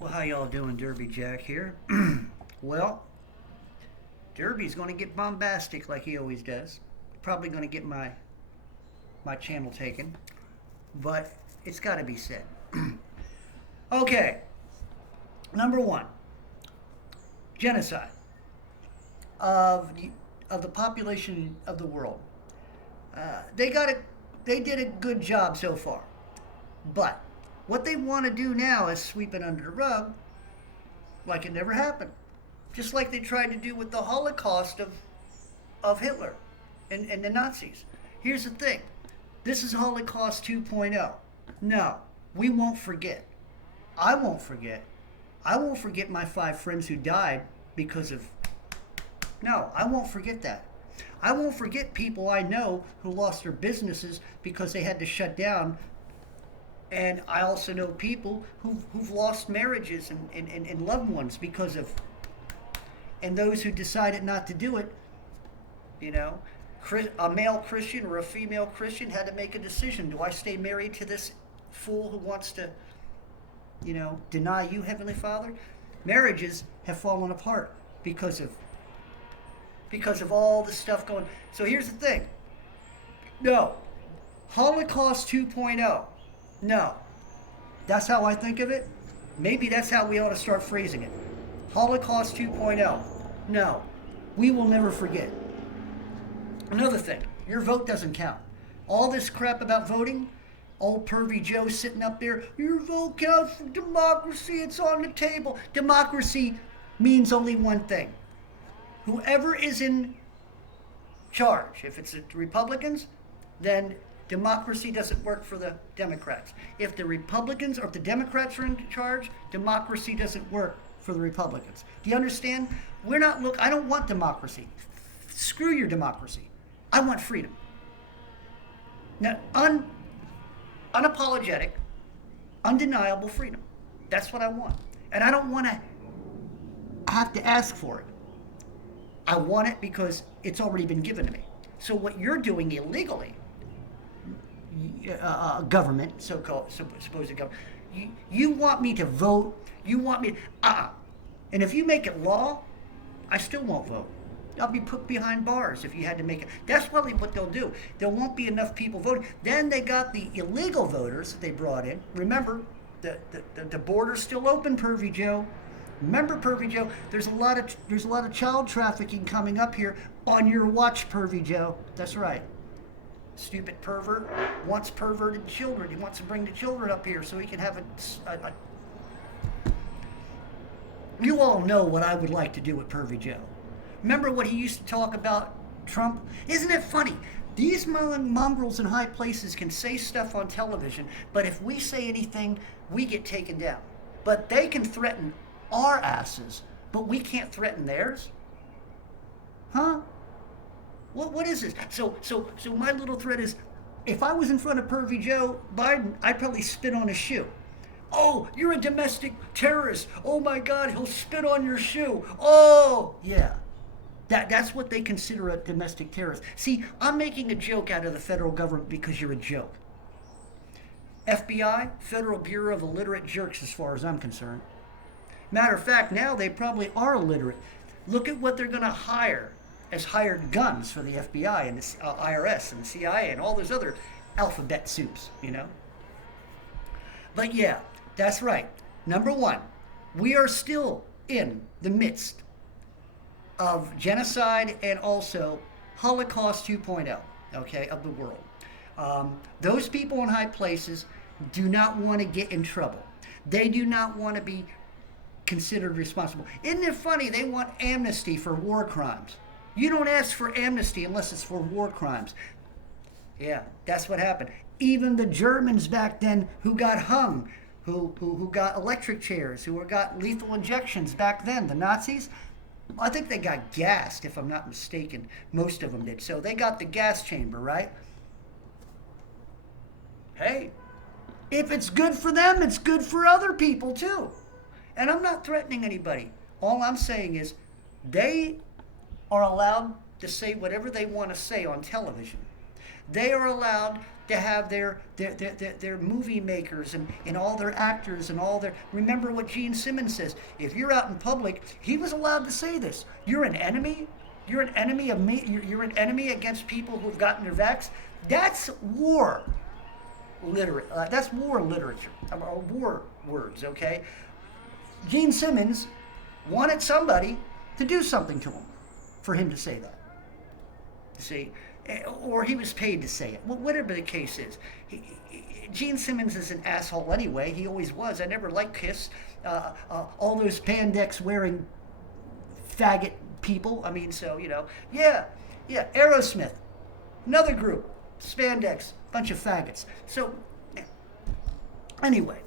Well, how y'all doing? Derby Jack here. Well, Derby's going to get bombastic like he always does. Probably going to get my channel taken, but it's got to be said. Okay, number one, genocide of the population of the world. They got a they did a good job so far, but what they want to do now is sweep it under the rug like it never happened. Just like they tried to do with the Holocaust of Hitler and the Nazis. Here's the thing, this is Holocaust 2.0. No, we won't forget. I won't forget. I won't forget my 5 friends who died because of. No, I won't forget that. I won't forget people I know who lost their businesses because they had to shut down. And I also know people who've lost marriages and loved ones because of. And those who decided not to do it, you know, a male Christian or a female Christian had to make a decision. Do I stay married to this fool who wants to, deny you, Heavenly Father? Marriages have fallen apart because of all the stuff going. So here's the thing. No. Holocaust 2.0. No. That's how I think of it. Maybe that's how we ought to start phrasing it. Holocaust 2.0. No. We will never forget. Another thing. Your vote doesn't count. All this crap about voting, old pervy Joe sitting up there, your vote counts for democracy, it's on the table. Democracy means only one thing. Whoever is in charge, if it's the Republicans, then democracy doesn't work for the Democrats. If the Republicans or if the Democrats are in charge, democracy doesn't work for the Republicans. Do you understand? I don't want democracy. Screw your democracy. I want freedom. Now, unapologetic, undeniable freedom. That's what I want. And I don't want to have to ask for it. I want it because it's already been given to me. So what you're doing illegally, government, so-called supposed government, you want me to vote, you want me, and if you make it law, I still won't vote. I'll be put behind bars if you had to make it. That's probably what they'll do. There won't be enough people voting. Then they got the illegal voters that they brought in. Remember, the border's still open, Pervy Joe. Remember, Pervy Joe, there's a lot of child trafficking coming up here on your watch, Pervy Joe. That's right. Stupid pervert wants perverted children. He wants to bring the children up here so he can have a. You all know what I would like to do with Pervy Joe. Remember what he used to talk about Trump? Isn't it funny? These mongrels in high places can say stuff on television, but if we say anything, we get taken down. But they can threaten our asses, but we can't threaten theirs? Huh? What is this? So my little threat is, if I was in front of Pervy Joe Biden, I'd probably spit on his shoe. Oh, you're a domestic terrorist. Oh my God, he'll spit on your shoe. Oh, yeah. That's what they consider a domestic terrorist. See, I'm making a joke out of the federal government because you're a joke. FBI, Federal Bureau of Illiterate Jerks, as far as I'm concerned. Matter of fact, now they probably are illiterate. Look at what they're going to hire as hired guns for the FBI and the IRS and the CIA and all those other alphabet soups, But yeah, that's right. Number one, we are still in the midst of genocide and also Holocaust 2.0, okay, of the world. Those people in high places do not want to get in trouble. They do not want to be considered responsible. Isn't it funny? They want amnesty for war crimes. You don't ask for amnesty unless it's for war crimes. Yeah, that's what happened. Even the Germans back then who got hung, who got electric chairs, who got lethal injections back then, the Nazis, I think they got gassed, if I'm not mistaken. Most of them did. So they got the gas chamber, right? Hey, if it's good for them, it's good for other people too. And I'm not threatening anybody. All I'm saying is they are allowed to say whatever they want to say on television. They are allowed to have their movie makers and all their actors and all their. Remember what Gene Simmons says. If you're out in public, he was allowed to say this. You're an enemy. You're an enemy of me. You're an enemy against people who've gotten their vax. That's war. That's war literature. Or war words. Okay. Gene Simmons wanted somebody to do something to him for him to say that. See, or he was paid to say it. Well, whatever the case is, Gene Simmons is an asshole anyway. He always was. I never liked Kiss. All those spandex wearing faggot people. I mean, so yeah. Aerosmith, another group, spandex, bunch of faggots. So anyway,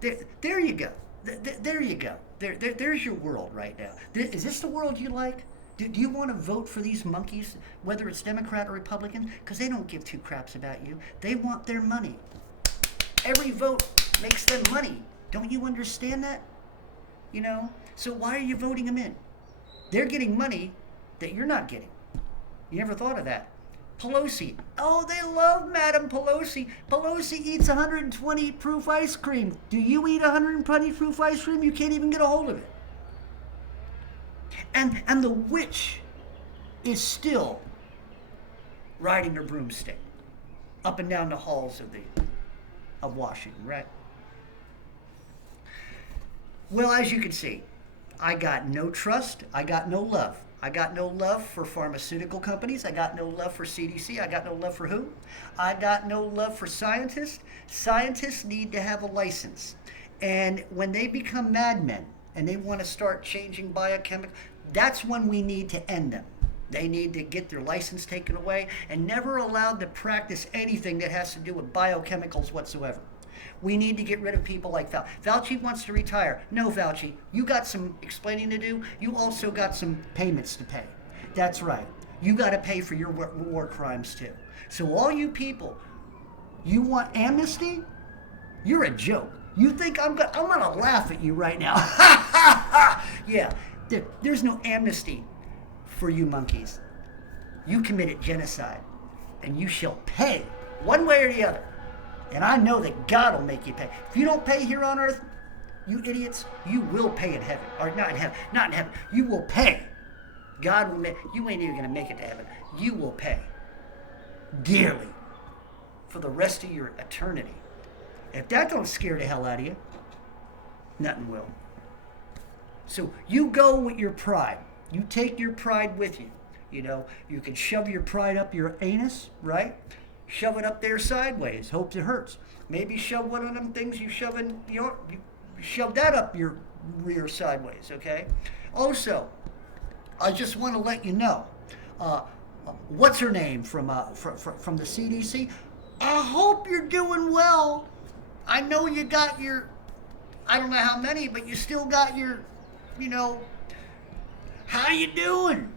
there you go. There you go. There's your world right now. Is this the world you like? Do you want to vote for these monkeys, whether it's Democrat or Republican? Because they don't give two craps about you. They want their money. Every vote makes them money. Don't you understand that? So why are you voting them in? They're getting money that you're not getting. You never thought of that. Pelosi. Oh, they love Madam Pelosi. Pelosi eats 120 proof ice cream. Do you eat 120 proof ice cream? You can't even get a hold of it. And the witch is still riding her broomstick up and down the halls of Washington, right? Well, as you can see, I got no trust. I got no love. I got no love for pharmaceutical companies. I got no love for CDC. I got no love for who? I got no love for scientists. Scientists need to have a license. And when they become madmen and they want to start changing biochemical, that's when we need to end them. They need to get their license taken away and never allowed to practice anything that has to do with biochemicals whatsoever. We need to get rid of people like Fauci. Fauci wants to retire. No, Fauci, you got some explaining to do. You also got some payments to pay. That's right. You got to pay for your war crimes too. So all you people, you want amnesty? You're a joke. You think I'm gonna laugh at you right now? Yeah, there's no amnesty for you monkeys. You committed genocide, and you shall pay one way or the other. And I know that God will make you pay. If you don't pay here on earth, you idiots, you will pay in heaven. Or not in heaven. Not in heaven. You will pay. God will make, you ain't even going to make it to heaven. You will pay dearly for the rest of your eternity. If that don't scare the hell out of you, nothing will. So you go with your pride. You take your pride with you. You can shove your pride up your anus, right? Shove it up there sideways. Hope it hurts. Maybe shove one of them things you shove in you shove that up your rear sideways, okay? Also, I just want to let you know, what's her name from the CDC? I hope you're doing well. I know you got your, I don't know how many, but you still got your, how you doing?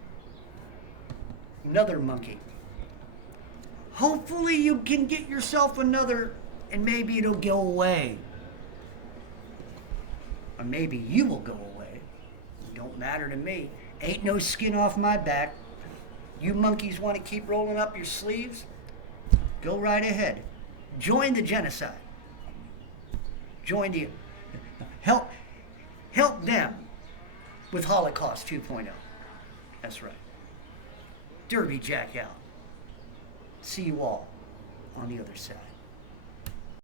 Another monkey. Hopefully you can get yourself another and maybe it'll go away. Or maybe you will go away. Don't matter to me. Ain't no skin off my back. You monkeys want to keep rolling up your sleeves? Go right ahead. Join the genocide. Help them with Holocaust 2.0. That's right. Derby Jack out. See you all on the other side.